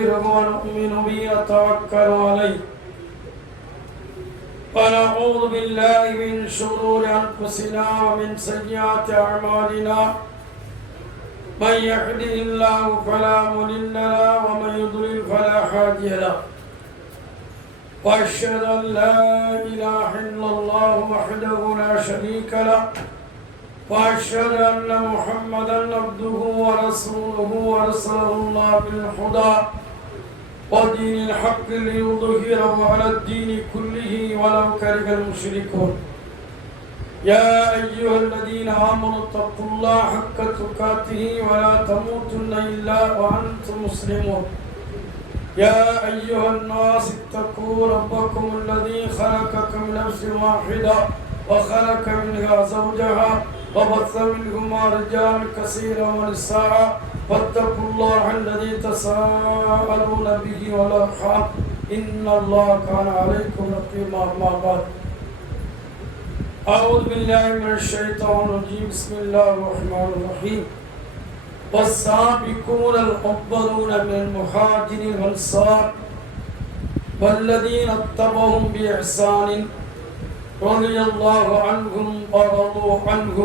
نستغفره ونؤمن به ونتوكل عليه ونعوذ بالله من شرور أنفسنا ومن سيئات أعمالنا من يهده الله فلا مضل له ومن يضلل فلا هادي له وأشهد أن لا إله إلا الله وحده لا شريك له وأشهد أن محمدا عبده ورسوله أرسله الله بالهدى ودين الحق ليظهره على الدين كله ولو كره المشركون يا أيها الذين آمنوا اتقوا الله حق تقاته ولا تموتن إلا وأنتم مسلمون يا أيها الناس اتقوا ربكم الذي خلقكم من نفس واحدة وخلق منها زوجها وبث منهما رجالا كثيرا ونساء واتقوا الله الذي تساءلون به والأرحام إن الله كان عليكم رقيبا. أما بعد أعوذ بالله من الشيطان الرجيم بسم الله الرحمن الرحيم والسابقون الأولون من المهاجرين والأنصار والذين اتبعوهم بإحسان رضي الله عنهم ورضوا عنه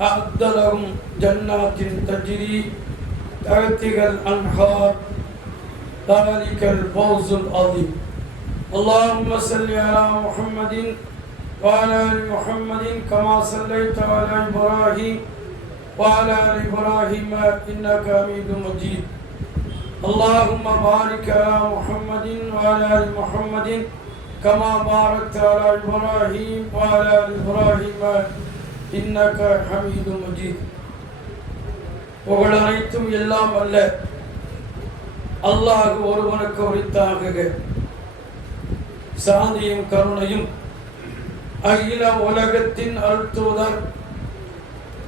أعد لهم جنات تجري تحتها الأنهار ذلك الفوز العظيم. اللهم صل على محمد وعلى آل محمد كما صليت على إبراهيم وعلى آل إبراهيم إنك حميد مجيد. اللهم بارك على محمد وعلى آل محمد كما باركت على إبراهيم وعلى آل إبراهيم إنك حميد مجيد. புகழ் அனைத்தும் எல்லாம் அல்ல அல்லாஹ் ஒருவனுக்கு உரித்தாகுக. சாந்தியும் கருணையும் அகில உலகத்தின் அருட்தூதர்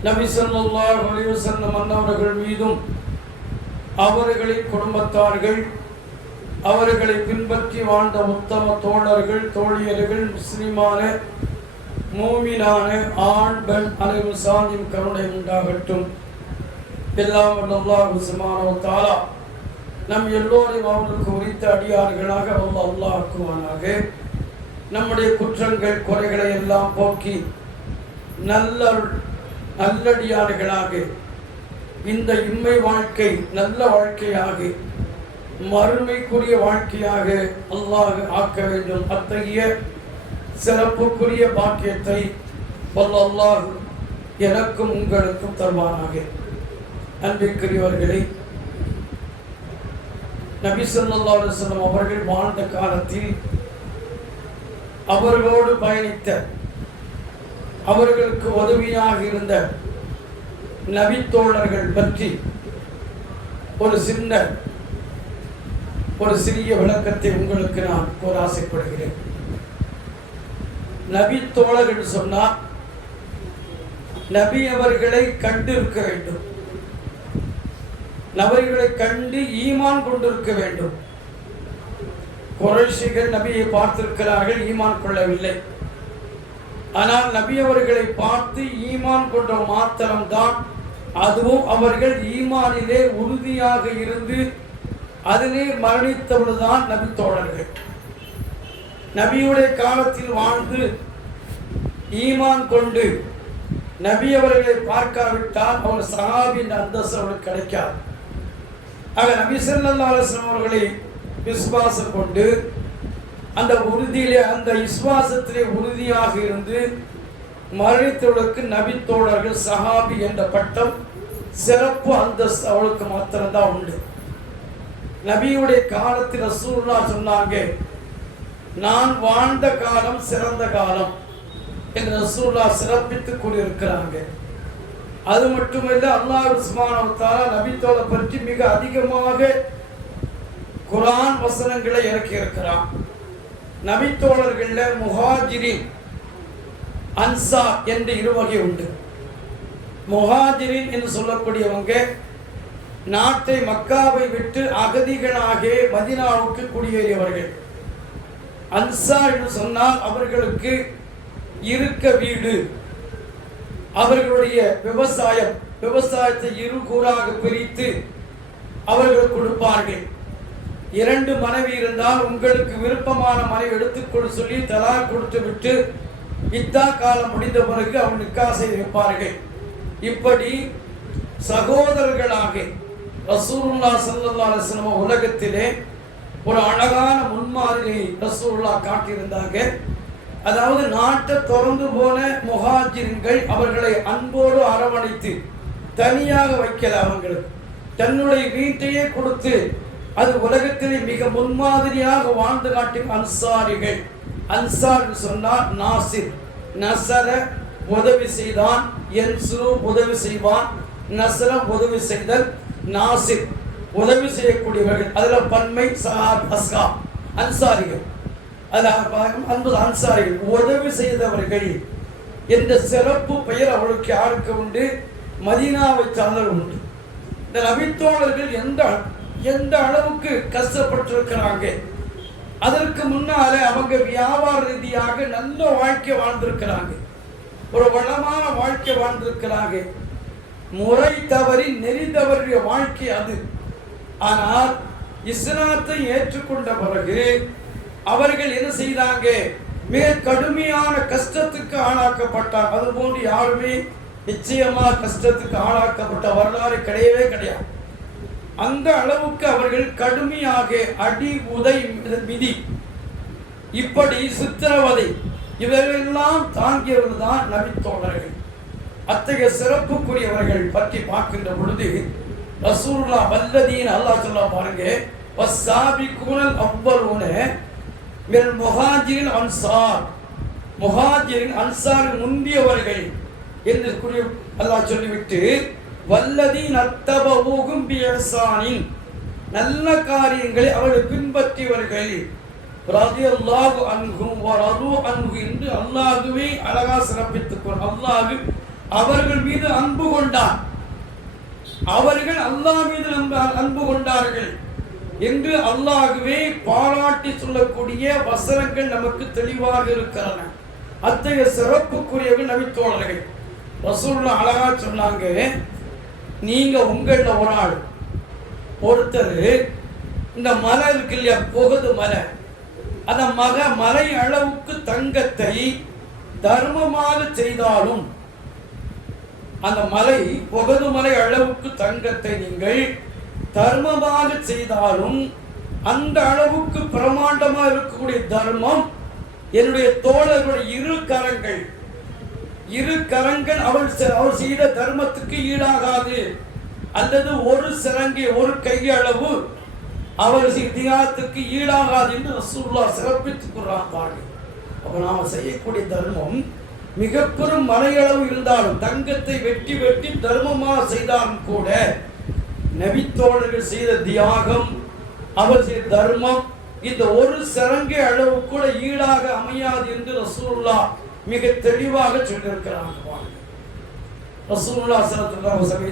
நபி ஸல்லல்லாஹு அலைஹி வஸல்லம் அன்னவர்கள் மீதும் அவர்களின் குடும்பத்தார்கள் அவர்களை பின்பற்றி வாழ்ந்த உத்தம தோழர்கள் தோழியர்கள் முஸ்லிமான மூமினான ஆண் பெண் அனைவரும் சாந்தியும் கருணை உண்டாகட்டும். எல்லாம் அல்லாஹ் சுப்ஹானஹு வ தஆலா நம் எல்லோரையும் அவனுக்கு உரித்த அடியார்களாக அல்லாஹ் ஆக்குவானாக. நம்முடைய குற்றங்கள் குறைகளை எல்லாம் போக்கி நல்லடியார்களாக இந்த இம்மை வாழ்க்கை நல்ல வாழ்க்கையாக மறுமைக்குரிய வாழ்க்கையாக அல்லாஹ் ஆக்க வேண்டும். அத்தகைய சிறப்புக்குரிய பாக்கியத்தை அல்லாஹ் எனக்கும் உங்களுக்கும் தருவானாக. அன்பிற்குரியவர்களே, நபி ஸல்லல்லாஹு அலைஹி வஸல்லம் அவர்கள் வாழ்ந்த காலத்தில் அவர்களோடு பயணித்த அவர்களுக்கு உதவியாக இருந்த நபித்தோழர்கள் பற்றி ஒரு சிறிய விளக்கத்தை உங்களுக்கு நான் கூற ஆசைப்படுகிறேன். நபித்தோழர்கள் சொன்னால் நபி அவர்களை கண்டு இருக்க வேண்டும், நபர்களை கண்டு ஈமான் கொண்டிருக்க வேண்டும். குறைஷிகள் நபியை பார்த்திருக்கிறார்கள், ஈமான் கொள்ளவில்லை. ஆனால் நபி அவர்களை பார்த்து ஈமான் கொண்ட மாத்திரம்தான், அதுவும் அவர்கள் ஈமானிலே உறுதியாக இருந்து அதிலே மரணித்தவர்கள்தான் நபி தோழர்கள். நபியுடைய காலத்தில் வாழ்ந்து ஈமான் கொண்டு நபி அவர்களை பார்க்காவிட்டால் அவர் சஹாபியின் அந்தஸ்து அவர்களுக்கு கிடைக்காது. ஆக நபி ஸல்லல்லாஹு அலைஹி வஸல்லம் அவர்களை விசுவாசம் கொண்டு அந்த உறுதியிலே அந்த விசுவாசத்திலே உறுதியாக இருந்து மரணித்தவர்களுக்கு நபி தோழர்கள் சஹாபி என்ற பட்டம் சிறப்பு அந்தஸ்து அவளுக்கு மாத்திரம்தான் உண்டு. நபியுடைய காலத்தில் ரசூலுல்லாஹ் சொன்னாங்க, நான் வாழ்ந்த காலம் சிறந்த காலம் என்று ரசூலுல்லாஹ் சிறப்பித்து கூறியிருக்கிறாங்க. அது மட்டுமல்ல, அல்லாஹ் சுப்ஹானஹு வ தஆலா நபித்தோழரை பற்றி மிக அதிகமாக குர்ஆன் வசனங்களை இறக்கி இருக்கிறான். நபித்தோழர்கள்ல முஹாஜிரின் அன்சார் என்று இரு வகை உண்டு. முஹாஜிரின் என்று சொல்லக்கூடியவங்க நாட்டை மக்காவை விட்டு அகதிகளாக மதீனாவுக்கு குடியேறியவர்கள். அன்சார் என்று சொன்னால் அவர்களுக்கு இருக்க வீடு, அவர்களுடைய விவசாயத்தை இரு கூறாக பிரித்து அவர்கள் கொடுப்பார்கள். 2 மனைவி இருந்தால் உங்களுக்கு விருப்பமான மனைவி எடுத்துக்கொண்டு சொல்லி தலாக் கொடுத்து விட்டு இத்தா காலம் முடிந்த பிறகு அவன் நிக்கா செய்து வைப்பார்கள். இப்படி சகோதரர்களாக ரசூலுல்லாஹ் ஸல்லல்லாஹு அலைஹி வஸல்லம் உலகத்திலே ஒரு அழகான முன்மாதிரியை ரசூலுல்லாஹ் காட்டியிருந்தாங்க. அதாவது நாட்டை திறந்து போன முஹாஜிர்கள் அவர்களை அன்போடு அரவணைத்து தனியாக வைக்கல, அவங்களுக்கு தன்னுடைய வீட்டையே கொடுத்து அது உலகத்திலே மிக முன்மாதிரியாக வாழ்ந்து காட்டும் அன்சாரிகள். அன்சார் சொன்னால் நாசிர், நசர உதவி செய்தான், என்சுரு உதவி செய்வான், நசர உதவி செய்தல், நாசிர் உதவி செய்யக்கூடியவர்கள். அதில் பன்மை சஹாப் அஸ்கா அன்சாரிகள், அன்பு அன்சாரிகள் உதவி செய்தவர்கள் என்ற சிறப்பு பெயர் அவளுக்கு யாருக்கு உண்டு? மதீனாவை சார்ந்தவர் உண்டு. இந்த நபித்தோழர்கள் எந்த அளவுக்கு கஷ்டப்பட்டிருக்கிறாங்க. அதற்கு முன்னால அவங்க வியாபார ரீதியாக நல்ல வாழ்க்கை வாழ்ந்திருக்கிறாங்க, ஒரு வளமான வாழ்க்கை வாழ்ந்திருக்கிறாங்க. முறை தவறி நெறி தவறிய வாழ்க்கை அது. ஆனால் இஸ்லாத்தை ஏற்றுக்கொண்ட பிறகு அவர்கள் என்ன செய்தாங்க? மிக கடுமையான கஷ்டத்துக்கு ஆளாக்கப்பட்டார். அதுபோன்று யாருமே நிச்சயமாக கஷ்டத்துக்கு ஆளாக்கப்பட்ட வரலாறு கிடையவே கிடையாது. அந்த அளவுக்கு அவர்கள் கடுமையாக அடி உதை மிதி இப்படி சித்திரவதை இவர்களெல்லாம் தாங்கியவர்கள் தான் நபித்தோழர்கள். அத்தகைய சிறப்புக்குரியவர்கள் பற்றி பார்க்கின்ற பொழுது ரசூலுல்லாஹ் வல்லதீன் அல்லாஹ் சொல்ல பாருங்க, வஸ்ஸாபிகூனல் அவ்வலூன மினல் முஹாஜிரின் அன்சார், முஹாஜிரின் அன்சார் முந்தியவர்கள் என்று கூறி அல்லாஹ் சொல்லிவிட்டு வல்லதீன் அத்தபஊஹும் பிஇஹ்சானின், நல்ல காரியங்களை அவர்கள் பின்பற்றியவர்கள், ரலியல்லாஹு அன்ஹும் வ ரது அன்ஹு என்று அல்லாஹ்வே அழகா சிறப்பித்துக் அல்லாஹ் அவர்கள் மீது அன்பு கொண்டார், அவர்கள் அல்லாஹ் மீது அன்பு கொண்டார்கள் என்று அல்லாஹ்வே பாராட்டி சொல்லக்கூடிய வசனங்கள் நமக்கு தெளிவாக இருக்கிறன. அத்தகைய சிறப்புக்குரியவர்கள் நபித்தோழர்கள். ரசூலுல்லாஹ் அழகா சொன்னாங்க, நீங்க உங்கள ஒரு ஆள் ஒருத்தர் இந்த மலை இருக்கு இல்லையா, புகது மலை, அந்த மலை அளவுக்கு தங்கத்தை தர்மமாக செய்தாலும், அந்த மலை புகது மலை அளவுக்கு தங்கத்தை நீங்கள் தர்மமாக செய்தாலும் அந்த அளவுக்கு பிரமாண்டமாக இருக்கக்கூடிய தர்மம் என்னுடைய தோழர்களுடைய இரு கரங்கள் அவர் செய்த தர்மத்துக்கு ஈடாகாது, அல்லது ஒரு சிறங்கி ஒரு கையளவு அவர் தியாகத்துக்கு ஈடாகாது என்று ரசூலுல்லாஹ் சிறப்பித்துக் கொள்றாங்க. அப்ப நாம செய்யக்கூடிய தர்மம் மிக பெரும் மலையளவு இருந்தாலும், தங்கத்தை வெட்டி வெட்டி தர்மமாக செய்தாலும் கூட நபித்தோழர்கள் செய்த தியாகம், அவர் செய்த தர்மம் இந்த ஒரு சிறங்கை அளவு கூட ஈடாக அமையாது என்று ரசூலுல்லாஹ் மிக தெளிவாக சொல்லியிருக்கிறாங்க. ரசூலுல்லாஹ் ஸல்லல்லாஹு அலைஹி வஸல்லம்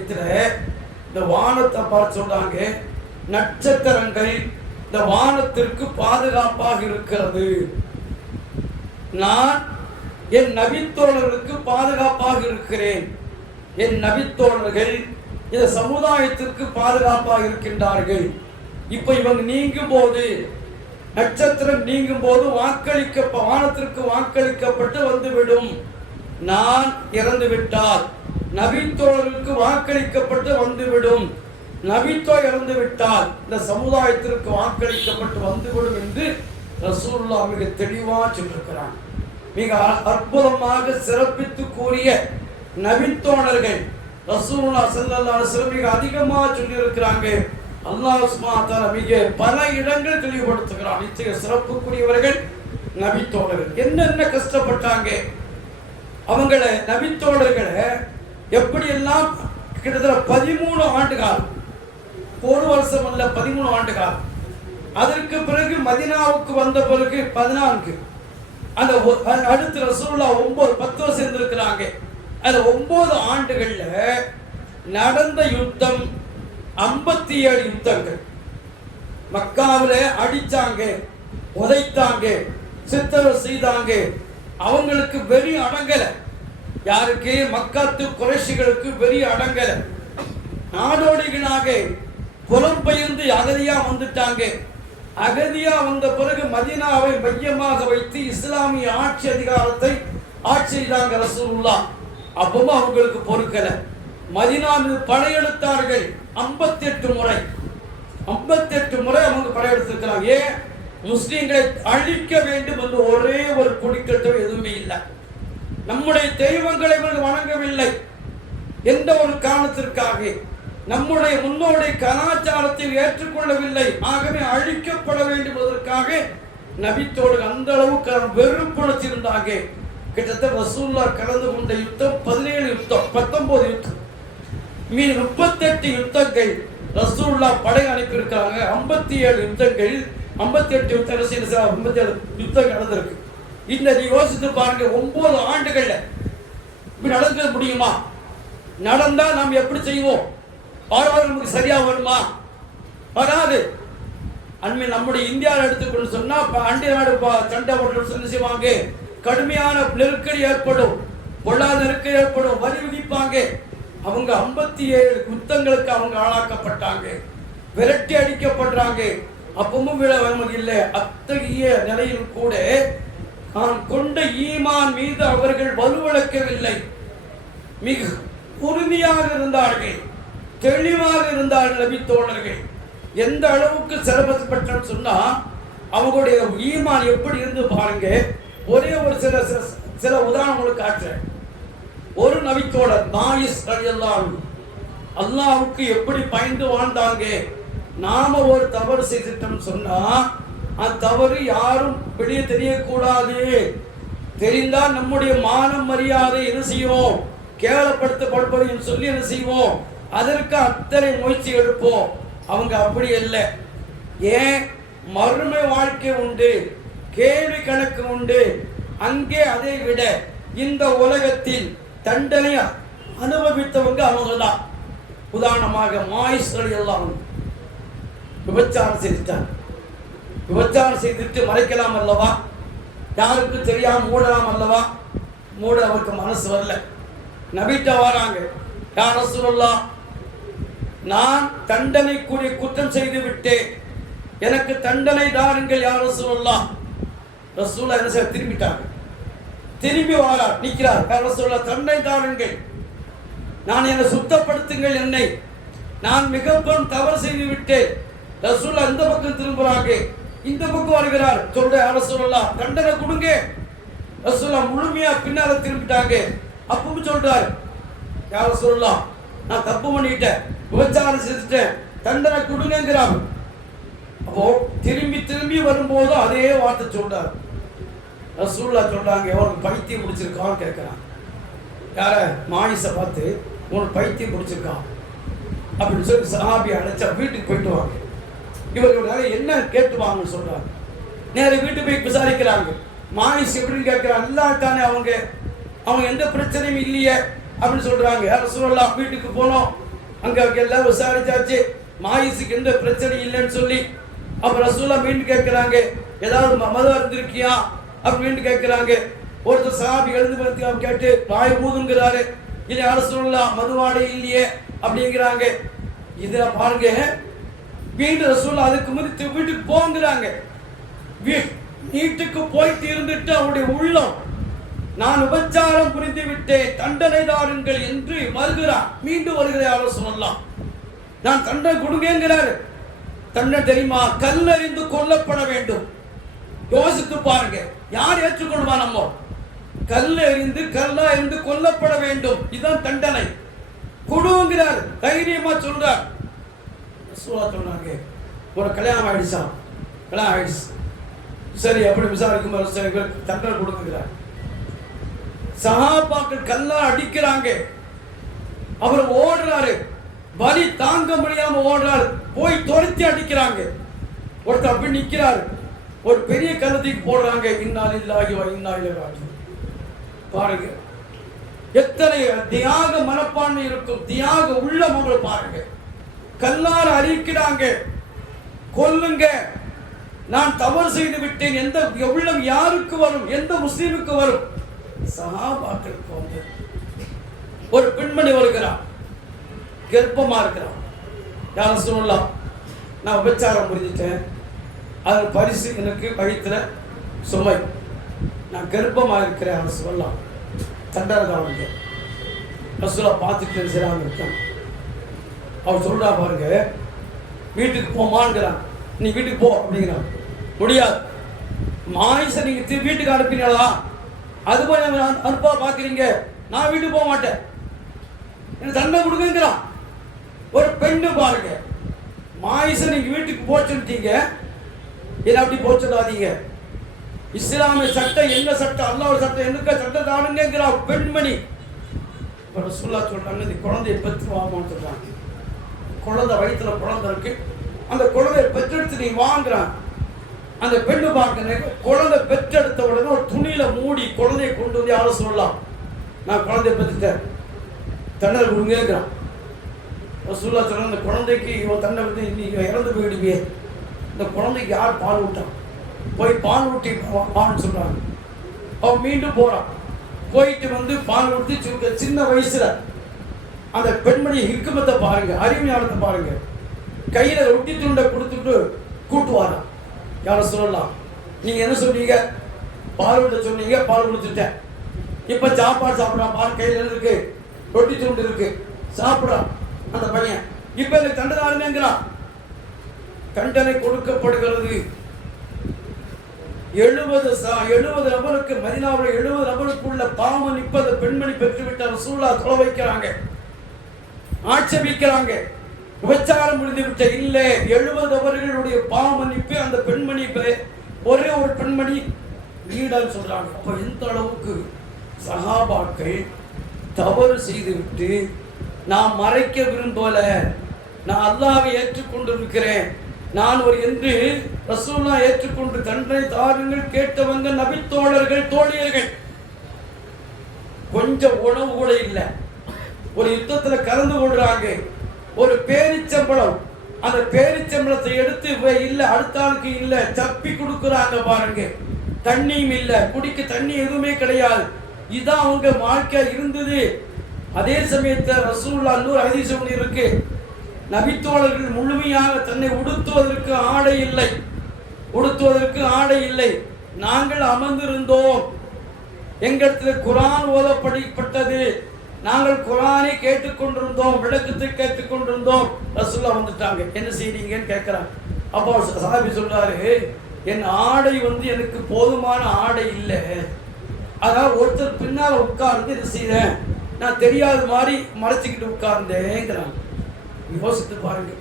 இந்த வானத்தை பார்த்து சொல்றாங்க, நட்சத்திரங்கள் இந்த வானத்திற்கு பாதுகாப்பாக இருக்கிறது, நான் என் நபித்தோழர்களுக்கு பாதுகாப்பாக இருக்கிறேன், என் நபித்தோழர்கள் இந்த சமுதாயத்திற்கு பாதுகாப்பாக இருக்கின்றார்கள். இப்ப இவங்க நீங்கும் போது, நட்சத்திரம் நீங்கும் போது வானத்திற்கு வாக்களிக்கப்பட்டு வந்துவிடும். நான் இறந்து விட்டால் நபித்தோழர்களுக்கு வாக்களிக்கப்பட்டு வந்துவிடும், நபித்தோ இறந்து விட்டால் இந்த சமுதாயத்திற்கு வாக்களிக்கப்பட்டு வந்துவிடும் என்று ரசூலுல்லாஹ் மிக தெளிவாக சொல்லியிருக்கிறார். மிக அற்புதமாக சிறப்பித்து கூறிய நபித்தோழர்கள் ரசூலுல்லாஹ் ஸல்லல்லாஹு அலைஹி வஸல்லம் மிக அதிகமாக சொல்லியிருக்கிறாங்க. அல்லாஹ் சுப்ஹானஹு வ தஆலா மிக பல இடங்கள் தெளிவுபடுத்துகிறார். இத்தகைய சிறப்புக்குரியவர்கள் நபித்தோழர்கள். என்னென்ன கஷ்டப்பட்டாங்க அவங்கள நபித்தோழர்களை எப்படியெல்லாம் கிட்டத்தட்ட 13 ஆண்டு காலம், ஒரு வருஷம் அல்ல 13 ஆண்டு காலம். அதற்கு பிறகு மதீனாவுக்கு வந்த பிறகு 14, அந்த அடுத்து ரசூலுல்லாஹ் 10 வருஷம் இருந்திருக்கிறாங்க. அந்த 9 ஆண்டுகள்ல நடந்த யுத்தம் 57 யுத்தங்கள். மக்காவில அடிச்சாங்க, உதைத்தாங்க, சித்திரவதை செய்தாங்க. அவங்களுக்கு வெறி அடங்கல. யாருக்கு? மக்காத்து குறைஷிகளுக்கு வெறி அடங்கல. நாடோடிகளாக புலம்பெயர்ந்து அகதியா வந்துட்டாங்க. அகதியா வந்த பிறகு மதீனாவை மையமாக வைத்து இஸ்லாமிய ஆட்சி அதிகாரத்தை ஆட்சி செய்தாங்க ரசூலுல்லாஹ். அப்பவும் அவங்களுக்கு பொறுக்கல. மதீனாவில் படையெடுத்தார்கள் 58 முறை. 58 முறை அவங்க படையெடுத்திருக்கிறாங்க. ஏன்? முஸ்லிம்களை அழிக்க வேண்டும் என்று ஒரே ஒரு குடிக்கட்டம் எதுவுமே இல்லை. நம்முடைய தெய்வங்களை இவர்கள் வணங்கவில்லை. எந்த ஒரு காரணத்திற்காக நம்முடைய முன்னோடைய கலாச்சாரத்தை ஏற்றுக்கொள்ளவில்லை. ஆகவே அழிக்கப்பட வேண்டும் என்பதற்காக நபித்தோடு அந்த அளவுக்கு வெறுப்புணர்ச்சி இருந்தாங்க. கிட்டத்தட்ட ரசூலுல்லாஹ் கலந்து கொண்ட யுத்தம் 17 யுத்தம், 19 யுத்தம், மீது 38 யுத்தங்கள் ரசூலுல்லாஹ் படை அனுப்பியிருக்காங்க. 57 யுத்தங்கள், 58 யுத்தங்கள், 57 யுத்தங்கள் நடந்திருக்கு. இந்த யோசித்து பாருங்க, 9 ஆண்டுகள்ல இப்படி நடக்க முடியுமா? நடந்தா நாம் எப்படி செய்வோம்? வாழ்வாதாரம் நமக்கு சரியா வருமா? வராது. அண்மையில் நம்முடைய இந்தியாவில் எடுத்துக்கொண்டு சொன்னா அண்டை நாடு சண்டை போட்டு செய்வாங்க, கடுமையான நெருக்கடி ஏற்படும், பொருளாதார நெருக்கடி ஏற்படும், வரி விதிப்பாங்க. அவங்க 57 யுத்தங்களுக்கு அவங்க ஆளாக்கப்பட்டாங்க, விரட்டி அடிக்கப்படுறாங்க. அப்பவும் இல்லை. அத்தகைய நிலையில் கூட நான் கொண்ட ஈமான் மீது அவர்கள் வலுவிழக்கவில்லை. மிக உறுதியாக இருந்தார்கள், தெளிவாக இருந்தார்கள் நபி தோழர்கள். எந்த அளவுக்கு சிரமப்பட்ட சொன்னா அவங்களுடைய ஈமான் எப்படி இருந்து பாருங்க. ஒரே ஒரு சில உதாரணங்களுக்கு காட்டுறேன். ஒரு நபித்தோழர் மாயிஸ் ரலியல்லாஹு அன்ஹு அல்லாஹ்வுக்கு எப்படி பயந்து வாழ்ந்தாங்க. நாம ஒரு தவறு செய்துட்டோம் சொன்னா அந்த தவறு யாரும் வெளியே தெரியக்கூடாது. தெரிந்தால் நம்முடைய மானம் மரியாதை என்ன செய்வோம்? கேவலப்படுத்தப்படுவது சொல்லி என்ன செய்வோம்? அதற்கு அத்தனை முயற்சி எடுப்போம். அவங்க அப்படி இல்லை. ஏன்? மறுமை வாழ்க்கை உண்டு, கேள்வி கணக்கு உண்டு. அங்கே அதை விட இந்த உலகத்தில் தண்டனை அனுபவித்தவங்க அவங்க தான். உதாரணமாக மாயிஸ் ரலியல்லாஹு அன்ஹு விபச்சாரம் செய்துட்டார். விபச்சாரம் செய்துட்டு மறைக்கலாம் அல்லவா? யாருக்கு தெரியாம மூடலாம் அல்லவா? மூட அவருக்கு மனசு வரல. நபிட்ட வராங்க, யா ரசூலுல்லாஹ், நான் தண்டனைக்குரிய குற்றம் செய்து விட்டேன், எனக்கு தண்டனை தாருங்கள் யா ரசூலுல்லாஹ். ரசூலுல்லாஹ் என்ன செய்ய திரும்பிட்டாங்க. திரும்பி வாரார், நிற்கிறார். யா ரசூலுல்லாஹ், தண்டனை தாருங்கள், நான் என்னை சுத்தப்படுத்துங்கள், என்னை நான் மிக பெரும் தவறு செய்து விட்டேன். ரசூலுல்லாஹ் இந்த பக்கம் திரும்புறாங்க, இந்த பக்கம் வருகிறார். சொல்ற யா ரசூலுல்லாஹ், தண்டனை கொடுங்க. ரசூலுல்லாஹ் முழுமையா பின்னால திரும்பிட்டாங்க. அப்பவும் சொல்றாரு, யா ரசூலுல்லாஹ், நான் தப்பு பண்ணிட்டேன், விபச்சாரம் செஞ்சுட்டேன், தண்டனை கொடுங்கிறார். அப்போ திரும்பி திரும்பி வரும்போது அதே வார்த்தை சொல்றாரு. ரசூலுல்லாஹ் சொல்றாங்க, அவருக்கு பைத்தியம் முடிச்சிருக்கான்னு கேட்கிறான். யார? மாயிஸை பார்த்து, உனக்கு பைத்தியம் முடிச்சிருக்கான் அப்படின்னு சொல்லி சஹாபி அழைச்சா வீட்டுக்கு போயிட்டு வாங்க, இவர்கள் என்ன கேட்டுவாங்கன்னு சொல்றாங்க. நேர வீட்டுக்கு போய் விசாரிக்கிறாங்க. மாயிஸ் எப்படின்னு கேட்கிறாங்க. இல்லாட்டானே அவங்க எந்த பிரச்சனையும் இல்லையே அப்படின்னு சொல்றாங்க. யார சொல்லலாம், வீட்டுக்கு போனோம், அங்க எல்லாம் விசாரிச்சாச்சு, மாயிஸுக்கு எந்த பிரச்சனையும் இல்லைன்னு சொல்லி. அப்ப ரசூலுல்லாஹ் மீண்டும் கேட்கிறாங்க, ஏதாவது மது இருந்திருக்கியா அப்படின்னு கேட்கிறாங்க. ஒருத்தர் சஹாபி எழுந்து கேட்டு வாய் ஊதுங்கிறாரு. இல்லை யார சொல்லலாம், மதுவாடை இல்லையே அப்படிங்கிறாங்க. இதுல பாருங்க, வீட்டு ரசூலுல்லாஹ் அதுக்கு முன்னாடி வீட்டுக்கு போங்கிறாங்க. வீட்டுக்கு போய் தீர்ந்துட்டு அவருடைய உள்ளம், நான் உபச்சாரம் புரிந்து விட்டேன், தண்டனை தாருங்கள் என்று வருகிறார். மீண்டும் வருகிறார். யார சொல்லலாம், நான் தண்டனை கொடுங்கிறாரு. தண்டனை தெரியுமா? கல்லறிந்து கொல்லப்பட வேண்டும். யோசித்து பாருங்க, யார் ஏற்றுக்கொள்வா? நம்ம கல்லறிந்து கொல்லப்பட வேண்டும், இதுதான் தண்டனை. கொடுங்கிறார். தைரியமா சொல்றார். சொன்னாங்க, ஒரு கல்யாணம் ஆயிடுச்சா? கல்யாணம் ஆயிடுச்சு. சரி, அப்படி விசாரிக்கும் தண்டனை கொடுக்கிறார். சஹாபாக்கள் கல்லா அடிக்கிறாங்க. அவர் ஓடுறாரு, வலி தாங்க முடியாம ஓடுறாரு. போய் துரத்தி அடிக்கிறாங்க. ஒருத்தர் அப்படி நிக்கிறாரு, ஒரு பெரிய கல்லத்துக்கு போடுறாங்க. இன்னா லில்லாஹி வ இன்னா இலைஹி ராஜிஊன். பாருங்க எத்தனை தியாக மனப்பான்மை இருக்கும், தியாக உள்ளம் பாருங்க. கல்லால் அழிக்கிறாங்க, கொல்லுங்க, நான் தவறு செய்து விட்டேன். எந்த உள்ளம் யாருக்கு வரும்? எந்த முஸ்லீமுக்கு வரும்? சஹாபாக்களுக்கு வந்து ஒரு பெண்மணி வருகிறார், கர்ப்பமா இருக்கிறார். யார சொல்லலாம், நான் விபச்சாரம் புரிஞ்சிட்டேன், அது பரிசு எனக்கு வயிற்றுல சுமை, நான் கர்ப்பமாக இருக்கிறேன் அவர் சொல்லலாம். தண்டரதாவுங்க ரசூலா பார்த்துட்டு சிறாங்க இருக்கேன். அவர் சொல்றா பாருங்க, வீட்டுக்கு போமான்ங்கிறான். நீ வீட்டுக்கு போ அப்படிங்கிறான். முடியாது, மாயிசை நீங்க வீட்டுக்கு அனுப்பினீங்களா? அது போய் அனுப்பா பார்க்குறீங்க, நான் வீட்டுக்கு போக மாட்டேன், எனக்கு தண்டனை கொடுக்குங்கிறான். ஒரு பெண்ணு பாருங்க, மாயிசை நீங்க வீட்டுக்கு போச்சுட்டீங்க, என்ன அப்படி போச்சுடாதீங்க. இஸ்லாமிய சட்டம் என்ன சட்டம், அல்லாஹ் சட்டம் என்னக்க சட்டம் தானுங்கிற பெண்மணி ரசூலுல்லாஹ் சொல்றாங்க, இந்த குழந்தையை பெற்று வாங்கன்னு சொல்றாங்க. குழந்தை வயிற்றுல குழந்தை இருக்கு, அந்த குழந்தையை பெற்றெடுத்து நீ வாங்குறான். அந்த பெண்ணு பார்க்க குழந்தை பெற்றெடுத்த உடனே ஒரு துணியில மூடி குழந்தையை கொண்டு வந்து யாரும் சொல்லலாம், நான் குழந்தைய பெற்றுட்டேன், தண்டனை கொடுங்கிறான். ரசூலுல்லாஹ் சொல்றாங்க, அந்த குழந்தைக்கு இவன் தண்டனை வந்து இன்னைக்கு இறந்து போயிடுவே, இந்த குழந்தைக்கு யார் பால் விட்டான், போய் பால் ஊட்டி வான்னு சொல்றாங்க. அவன் மீண்டும் போறான், போயிட்டு வந்து பால் ஊட்டி சின்ன வயசுல அந்த பெண்மணி ஹிக்மத்தை பாருங்க, அறிவியாளத்தை பாருங்க. கையில ரொட்டி துண்டை கொடுத்துட்டு கூட்டுவாராம். யாரும் சொல்லலாம், நீங்க என்ன சொன்னீங்க, பால் விட சொன்னீங்க, பால் கொடுத்துட்டேன், இப்ப சாப்பாடு சாப்பிட்றான், பால் கையில இருக்கு, ரொட்டி துண்டு இருக்கு, சாப்பிட்றான் அந்த பையன். இப்ப எனக்கு தண்டனை ஆளுங்கிறான். தண்டனை கொடுக்கப்படுகிறது. 70 நபருக்கு, மதீனாவில் 70 நபருக்குள்ள பாவம் இப்ப பெண்மணி பெற்றுவிட்டார். ரசூலுல்லாஹ் தொலை வைக்கிறாங்க, ஆட்சேபிக்கிறாங்க, விபச்சாரம் முடிந்து விட்ட இல்லை. 70 நபர்களுடைய பாவம் மன்னிப்பு அந்த பெண்மணி, ஒரே ஒரு பெண்மணி ஈடான்னு சொல்றாங்க. அப்ப எந்த அளவுக்கு சஹாபாக்கள் தவறு செய்துவிட்டு, நான் மறைக்க விரும்பல, நான் அல்லாஹ்வை ஏற்றுக்கொண்டிருக்கிறேன், நான் ஒரு என்று ரசூலுல்லாஹ் ஏற்றுக்கொண்டு தண்டனை தாருங்கள் கேட்டவங்க நபித்தோழர்கள், தோழியர்கள். கொஞ்சம் உணவு கூட இல்லை, ஒரு யுத்தத்தில் கலந்து கொள்றாங்க. ஒரு பேரிச்சம்பளம், அந்த பேரிச்சம்பளத்தை எடுத்து இல்லை அடுத்த ஆளுக்கு இல்லை தப்பி கொடுக்குறாங்க பாருங்க. தண்ணியும் இல்லை, குடிக்க தண்ணி எதுவுமே கிடையாது. இதான் அவங்க வாழ்க்கை இருந்தது. அதே சமயத்தில் ரசூலுல்லாஹ் இன்னொரு ஹதீஸ் ஒன்று இருக்கு, நபித்தோழர்கள் முழுமையாக தன்னை உடுத்துவதற்கு ஆடை இல்லை, உடுத்துவதற்கு ஆடை இல்லை. நாங்கள் அமர்ந்திருந்தோம், எங்களிடத்தில் குர்ஆன் ஓதப்பட்டது, நாங்கள் குர்ஆனை கேட்டுக்கொண்டிருந்தோம், விளக்கத்தை கேட்டுக்கொண்டிருந்தோம். ரசூலுல்லாஹ் வந்துட்டாங்க, என்ன செய்றீங்கன்னு கேட்கிறாங்க. அப்போ சஹாபி சொல்றாரு, என் ஆடை வந்து எனக்கு போதுமான ஆடை இல்லை, அதாவது ஒருத்தர் பின்னால் உட்கார்ந்து இது செய்யறேன், நான் தெரியாத மாதிரி மறைச்சிக்கிட்டு உட்கார்ந்தேங்கிறாங்க. யோசித்து பாருங்க,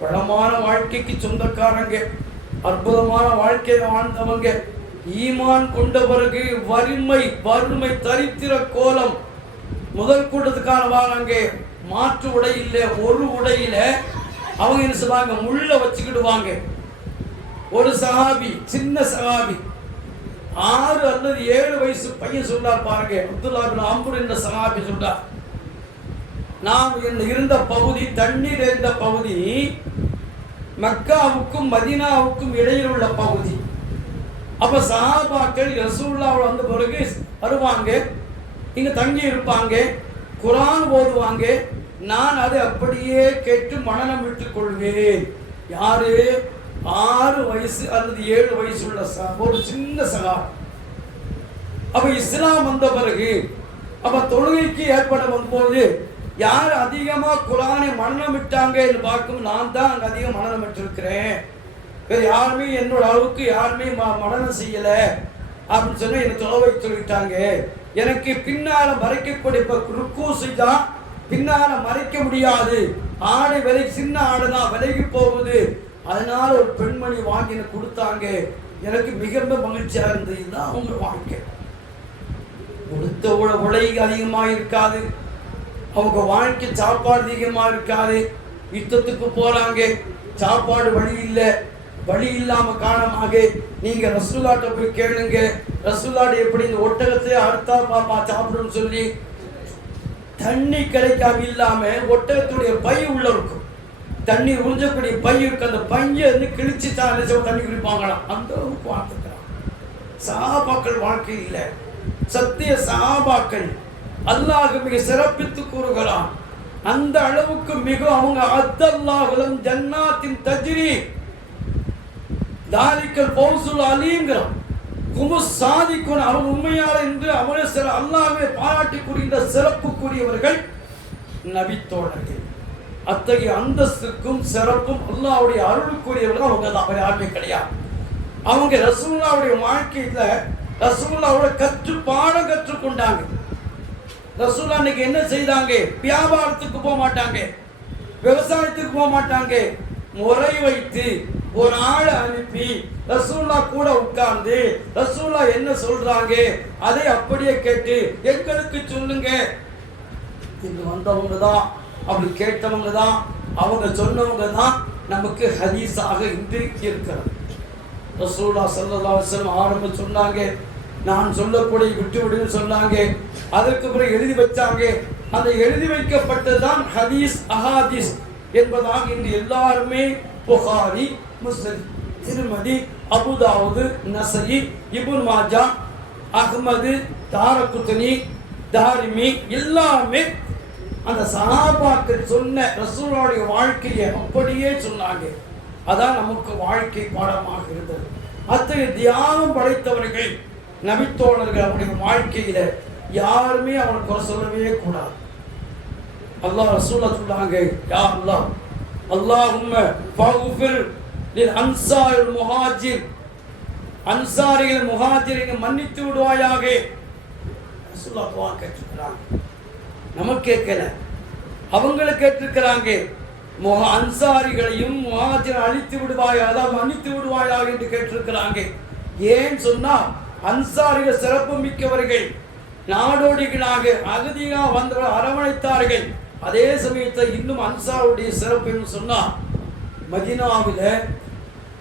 வளமான வாழ்க்கைக்கு சொந்தக்காரங்க, அற்புதமான வாழ்க்கையை வாழ்ந்தவங்க, ஈமான் கொண்ட பிறகு வறுமை தரித்திர கோலம். முதல் கூட்டத்துக்கான வாங்க, மாற்று உடை இல்லை, ஒரு உடையில அவங்க என்ன சொல்லுவாங்க, முள்ள வச்சுக்கிடுவாங்க. ஒரு சஹாபி, சின்ன சஹாபி, 6 அல்லது 7 வயசு பையன் சொல்றார் பாருங்க, அப்துல்லா பின் அம்ர் என்ற சஹாபி சொல்றார், நாம் இருந்த பகுதி, தண்ணீர் இருந்த பகுதி மக்காவுக்கும் மதீனாவுக்கும் இடையில் உள்ள பகுதி. அப்ப சஹாபாக்கள் ரசூலுல்லாஹ் வந்த பிறகு வருவாங்க, இங்க தங்கி இருப்பாங்க, குர்ஆன் ஓதுவாங்க, நான் அதை அப்படியே கேட்டு மனனம் விட்டுக் கொள்வேன். யாரு? 6 வயசு அல்லது 7 வயசு உள்ள ஒரு சின்ன சஹாபி. அப்ப இஸ்லாம் வந்த பிறகு, அப்ப தொழுகைக்கு ஏற்பட வந்தபோது யார் அதிகமா குர்ஆனை மனனமிட்டாங்க என்று பார்க்கும், நான் தான் அங்க அதிகம் மனனமிட்டிருக்கிறேன், வேறு யாருமே என்னோட அளவுக்கு யாருமே மனனம் செய்யல அப்படின்னு சொன்னா என்னை தொலை வைத்து சொல்லிட்டாங்க. எனக்கு பின்னால மறைக்கக்கூடிய ருக்கு செய்தா பின்னால மறைக்க முடியாது, ஆடை விலை சின்ன ஆடை தான் விலைக்கு போகுது, அதனால ஒரு பெண்மணி வாங்கி எனக்கு கொடுத்தாங்க, எனக்கு மிகுந்த மகிழ்ச்சியா இருந்தது. இதுதான் அவங்க வாழ்க்கை. கொடுத்த உடை அதிகமாக இருக்காது, அவங்க வாழ்க்கை சாப்பாடு அதிகமாக இருக்காது. யுத்தத்துக்கு போறாங்க, சாப்பாடு வழி இல்லை, வழி இல்லாம காரணமாக நீங்க ரசூலுல்லாஹ்ட்ட போய் கேளுங்க, ரசூலுல்லாஹ் எப்படி இந்த ஒட்டகத்தை அறுத்தா பாப்பா சாப்பிடுன்னு சொல்லி. தண்ணி கிடைக்காம இல்லாம ஒட்டகத்துடைய பை உள்ள இருக்கும், தண்ணி உறிஞ்சக்கூடிய பை இருக்கு, அந்த பையை வந்து கிழிச்சு தான் தண்ணி குடிப்பாங்களாம். அந்த அளவுக்கு வாழ்ந்துக்கிறான். சஹாபாக்கள் வாழ்க்கை இல்லை, சத்திய சஹாபாக்கள் அல்லாஹ் மிக சிறப்பித்து கூறுகிறான். அந்த அளவுக்கு மிக அவங்க அத்தல்லாஹுலம் ஜன்னாத்தின் தஜ்ரி, தாலிக்கல் பௌசுல் அலிங்கிறான். குமுஸ் சாதிக்கும் அவன் உண்மையாள என்று அவனை அல்லாஹ்வை பாராட்டக்கூடிய சிறப்புக்குரியவர்கள் நபித்தோழர்கள். அத்தகைய அந்தஸ்துக்கும் சிறப்பும் அல்லாஹ்வுடைய அருளுக்குரியவர்கள் அவங்க தான், அவர் யாருமே கிடையாது. அவங்க ரசூலுல்லாஹ்வுடைய வாழ்க்கையில ரசூலுல்லாஹ்வோட பாடம் கற்றுக்கொண்டாங்க. ரசூலுல்லாஹ் அன்னைக்கு என்ன செய்தாங்க? வியாபாரத்துக்கு போக மாட்டாங்க, விவசாயத்துக்கு போக மாட்டாங்க. முறை வைத்து ஒரு ஆளை அனுப்பி ரசூலுல்லாஹ் கூட உட்கார்ந்து ரசூலுல்லாஹ் என்ன சொல்றாங்க அதை அப்படியே கேட்டு எங்களுக்கு சொல்லுங்க. இங்கு வந்தவங்க தான், அப்படி கேட்டவங்க தான், அவங்க சொன்னவங்க தான் நமக்கு ஹதீஸாக இன்றைக்கு இருக்கிறது. ரசூலுல்லாஹ் ஸல்லல்லாஹு அலைஹி வஸல்லம் ஆரம்பம் சொன்னாங்க, நான் சொல்லக்கூடிய விட்டு விடுன்னு சொன்னாங்க. அதற்கு பிறகு எழுதி வச்சாங்க. அந்த எழுதி வைக்கப்பட்டதுதான் ஹதீஸ் அஹாதீஸ் என்பதாக இன்று எல்லாருமே புகாரி, முஸ்லிம், திருமதி, அபுதாவுது, நஸஈ, இப்னு மாஜா, அஹ்மது, தாரகுத்னி, தாரிமி எல்லாமே அந்த சஹாபாக்கள் சொன்ன ரசூலுல்லாஹ்வுடைய வாழ்க்கையை அப்படியே சொன்னாங்க. அதான் நமக்கு வாழ்க்கை பாடமாக இருந்தது. அத்தகைய தியாகம் படைத்தவர்கள் நபித்தோழர்கள். அவருடைய வாழ்க்கையில யாருமே அவனை குறை சொல்லவே கூடாது. அல்லாஹ் ரசூலுல்லாஹ் சொன்னாங்க, யா அல்லாஹ் அல்லாஹும்ம ஃபக்ஃபிர் லில் அன்சாரில் முஹாஜிர், அன்சாரிகள் முஹாஜிரின் மன்னித்து விடுவாயாக. ரசூலுல்லாஹ் துஆ கேட்டிருக்கிறாங்க. நமக்கு கேட்கல, அவங்களுக்கு கேட்டிருக்கிறாங்க. அன்சாரிகளையும் முஹாஜிர் அழித்து விடுவாயா, அதாவது மன்னித்து விடுவாயாக என்று கேட்டிருக்கிறாங்க. ஏன் சொன்னா அன்சாரிகள் சிறப்பு மிக்கவர்கள், நாடோடிகளாக அகதியாக வந்தவர்கள் அரவணைத்தார்கள். அதே சமயத்தில் இன்னும் அன்சாருடைய சிறப்பு என்று சொன்னா மதீனாவில்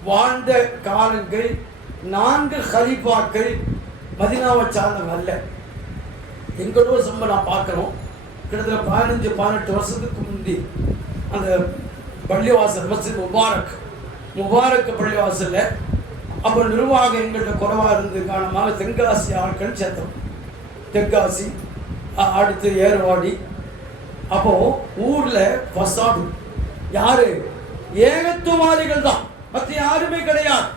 வாழ்ந்த காலங்கள் 4 ஹலீஃபாக்கள் மதீனாவை சார்ந்தவங்க அல்ல. எங்களோட சம்பவம் நான் பார்க்குறோம். கிட்டத்தட்ட 15-18 வருஷத்துக்கு முந்தி அந்த பள்ளிவாசல் மஸ்ஜித் முபாரக் பள்ளிவாசலில் அப்போ நிர்வாகம் எங்கள்கிட்ட குறைவாக இருந்தது காரணமாக தென்காசி ஆட்கள் சேர்த்தோம். தென்காசி, அடுத்து ஏர்வாடி. அப்போது ஊரில் ஃபசாது யார்? ஏகத்துவவாதிகள் தான், மற்ற யாருமே கிடையாது.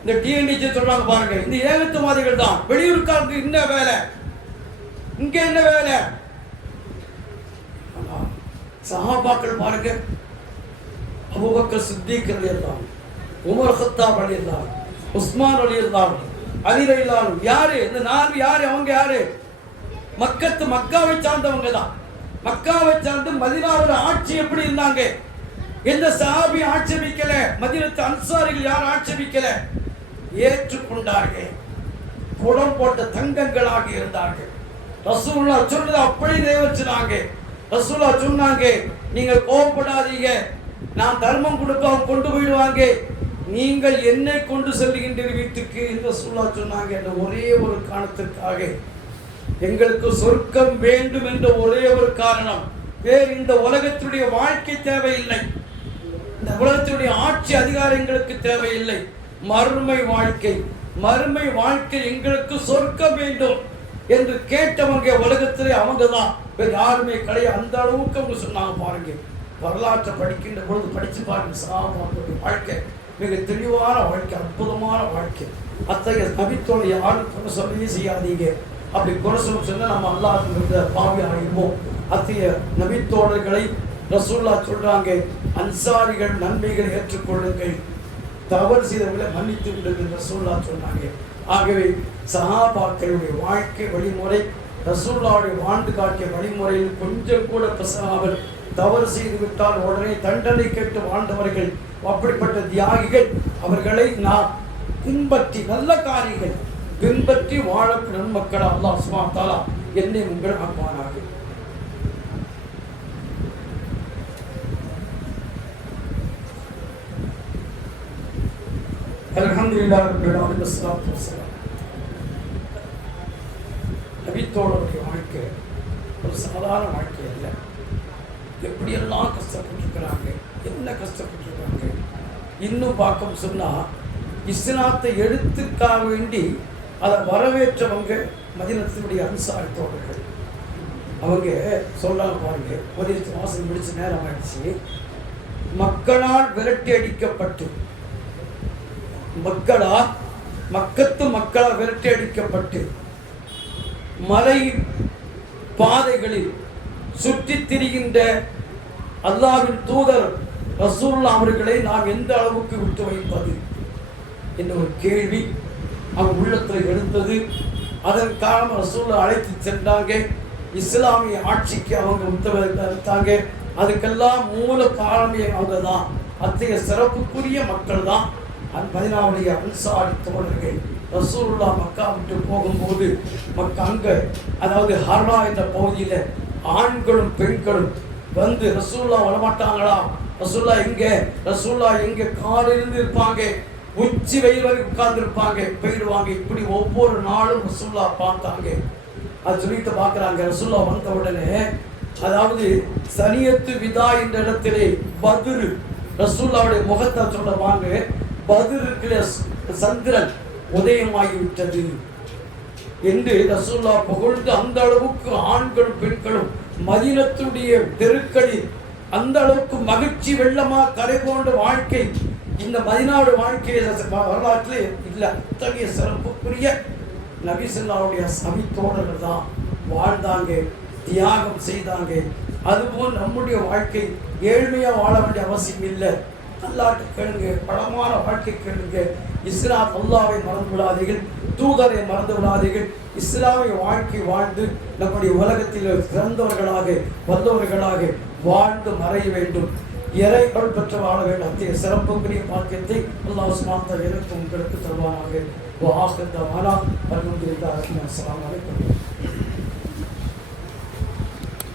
இந்த டிஎன்டிஜி சொல்றாங்க பாருங்க, இந்த ஏகத்துவவாதிகள் தான். வெளியூருக்காருக்கு என்ன வேலை, இங்க என்ன வேலை? சஹாபாக்கள் பாருங்க, அபூபக்கர் சித்திக் ரலியல்லாஹு, உமர் கத்தாப் ரலியல்லாஹு, உஸ்மான் ரலியல்லாஹு, அலி ரலியல்லாஹு. யாரு இந்த 4 யாரு? அவங்க யாரு? மக்காவை சார்ந்தவங்க தான். மக்காவை சார்ந்து மதீனாவில் ஆட்சி எப்படி இருந்தாங்க? எந்த சஹாபி ஆட்சேபிக்கல, மதீனத்து அன்சாரிகள் யார் ஆட்சேபிக்கல, ஏற்றுக்கொண்டார்கள். குடம் போட்ட தங்கங்களாக இருந்தார்கள். ரசூலுல்லாஹ் சொன்னது அப்படியே நிறைவேற்றினாங்க. ரசூலுல்லாஹ் சொன்னாங்க, நீங்க கோபப்படாதீங்க, நான் தர்மம் கொடுக்க கொண்டு போயிடுவாங்க, நீங்கள் என்னை கொண்டு செல்கின்ற வீட்டுக்கு என்று ரசூலுல்லாஹ் சொன்னாங்க. என்ற ஒரே ஒரு காரணத்திற்காக, எங்களுக்கு சொர்க்கம் வேண்டும் என்ற ஒரே ஒரு காரணம். வேறு இந்த உலகத்துடைய வாழ்க்கை தேவையில்லை, இந்த உலகத்துடைய ஆட்சி அதிகாரங்களுக்கு தேவையில்லை. மறுமை வாழ்க்கை எங்களுக்கு சொர்க்கம் வேண்டும் என்று கேட்டவங்க உலகத்திலே அவங்க தான், வேறு யாருமே கிடையாது. அந்த அளவுக்கு அவங்க சொன்னாங்க. பாருங்க, வரலாற்றை படிக்கின்ற பொழுது படித்து பாருங்க. சஹாபாக்களுடைய வாழ்க்கை மிக தெளிவான வாழ்க்கை, அற்புதமான வாழ்க்கை. அத்தகைய நபித்தோடு யாரும் குறை சொல்லவே செய்யாதீங்க. அப்படி குறை சொன்னால் நம்ம அல்லாஹ்விட பாவி ஆகிடுவோம். அத்தகைய நபித்தோழர்களை ரசூலுல்லாஹ் சொல்றாங்க, அன்சாரிகள் நன்மைகளை ஏற்றுக்கொள்ளுங்கள், தவறு செய்தவர்களை மன்னித்து விடுங்கள் ரசூலுல்லாஹ் சொன்னாங்க. ஆகவே சஹாபாக்களுடைய வாழ்க்கை வழிமுறை, ரசூலுல்லாஹ்வுடைய வாழ்ந்து காட்டிய வழிமுறையில் கொஞ்சம் கூட பேசாமல் தவறு செய்து விட்டால் உடனே தண்டனை கேட்டு வாழ்ந்தவர்கள், அப்படிப்பட்ட தியாகிகள். அவர்களை நாம் பின்பற்றி நல்ல காரியங்கள் பின்பற்றி வாழக்கூடிய நன்மக்கள் அல்லாஹ் சுப்ஹானஹு வ தஆலா என்னை உங்கள் ஆக்குவானாக. அல்ஹம்துலில்லாஹி ரப்பில் ஆலமீன் வஸ்ஸலாத்து வஸ்ஸலாம். நபித்தோழருடைய வாழ்க்கை ஒரு சாதாரண வாழ்க்கை அல்ல. எப்படியெல்லாம் கஷ்டப்பட்டிருக்கிறாங்க, என்ன கஷ்டப்பட்டிருக்காங்க. இன்னும் பார்க்க சொன்னால் இஸ்லாத்தை எடுத்துக்காக வேண்டி அதை வரவேற்றவங்க மதீனத்தினுடைய அன்சாரி தோழர்கள். அவங்க சொல்றாங்க பாருங்க, 1 மாதம் முடிச்ச நேரம் ஆயிடுச்சு, மக்களால் விரட்டி அடிக்கப்பட்டு மக்கத்து மக்களால் விரட்டி அடிக்கப்பட்டு மலை பாதைகளில் சுற்றித் திரிகின்ற அல்லாஹ்வின் தூதர் ரசூலுல்லாஹ் அவர்களை நாம் எந்த அளவுக்கு விட்டு வைப்பது என்ற ஒரு கேள்வி அவங்க உள்ளத்தில் எழுந்தது. அதன் காரணம் ரசூலுல்லாஹ் அழைத்து சென்றாங்க. இஸ்லாமிய ஆட்சிக்கு அவங்க உத்தரவிட்டாங்க. அதுக்கெல்லாம் மூல காரணமே அவங்க தான். அத்தகைய சிறப்புக்குரிய மக்கள் தான் மதீனாவுடைய அன்சாரி தோழர்கள். ரசூலுல்லாஹ் மக்கா விட்டு போகும்போது அங்கே அதாவது ஹர்ரா என்ற பகுதியில் ஆண்களும் பெண்களும் வந்து ரசூலுல்லாஹ் வரமாட்டாங்களா, ரசூலுல்லாஹ் எங்கே காலிலிருந்து இருப்பாங்க, உச்சி வெயில் வரைக்கும் உட்கார்ந்து இருப்பாங்க, போயிடுவாங்க. இப்படி ஒவ்வொரு நாளும் ரசூலுல்லாஹ் பார்த்தாங்க. அது சொல்லிட்டு பார்க்குறாங்க. ரசூலுல்லாஹ் வந்த உடனே அதாவது சனியத்து விதா என்ற இடத்திலே பத்ரு ரசூலுல்லாஹ்வுடைய முகத்தை சொல்லுவாங்க. பத்ருக்குள்ள சந்திரன் உதயமாகிவிட்டது என்று ரசூலுல்லாஹ் புகழ்ந்து அந்த அளவுக்கு ஆண்களும் பெண்களும் மதீனத்துடைய தெருக்களில் அந்த அளவுக்கு மகிழ்ச்சி வெள்ளமா கரை போன்ற வாழ்க்கை இந்த மதீனாவுடைய வாழ்க்கையை வரலாற்றில் இல்லை. அத்தகைய சிறப்புக்குரிய நபி ஸல்லல்லாஹுடைய சபித்தோடர்கள் தான் வாழ்ந்தாங்க, தியாகம் செய்தாங்க. அதுபோல் நம்முடைய வாழ்க்கை ஏழ்மையாக வாழ வேண்டிய அவசியம் இல்லை. அல்லாஹ்ட்ட கேளுங்க, பலமான வாழ்க்கை கேளுங்க. இஸ்லாம் அல்லாஹ்வை மறந்து விடாதீர்கள், தூதரை மறந்து விடாதீர்கள். இஸ்லாமிய வாழ்க்கை வாழ்ந்து நம்முடைய உலகத்தில் சிறந்தவர்களாக வந்தவர்களாக வாழ்ந்து மறைய வேண்டும். இறைகள் பெற்று வாழ வேண்டும். அத்தகைய சிறப்புக்குரிய பாக்கியத்தை அல்லாஹ் சுப்ஹானஹு வ தஆலா எனக்கு உங்களுக்கு தருவானாக. வஆஹிரு தஅவானா அல்ஹம்துலில்லாஹி ரப்பில் ஆலமீன். அஸ்ஸலாமு அலைக்கும்.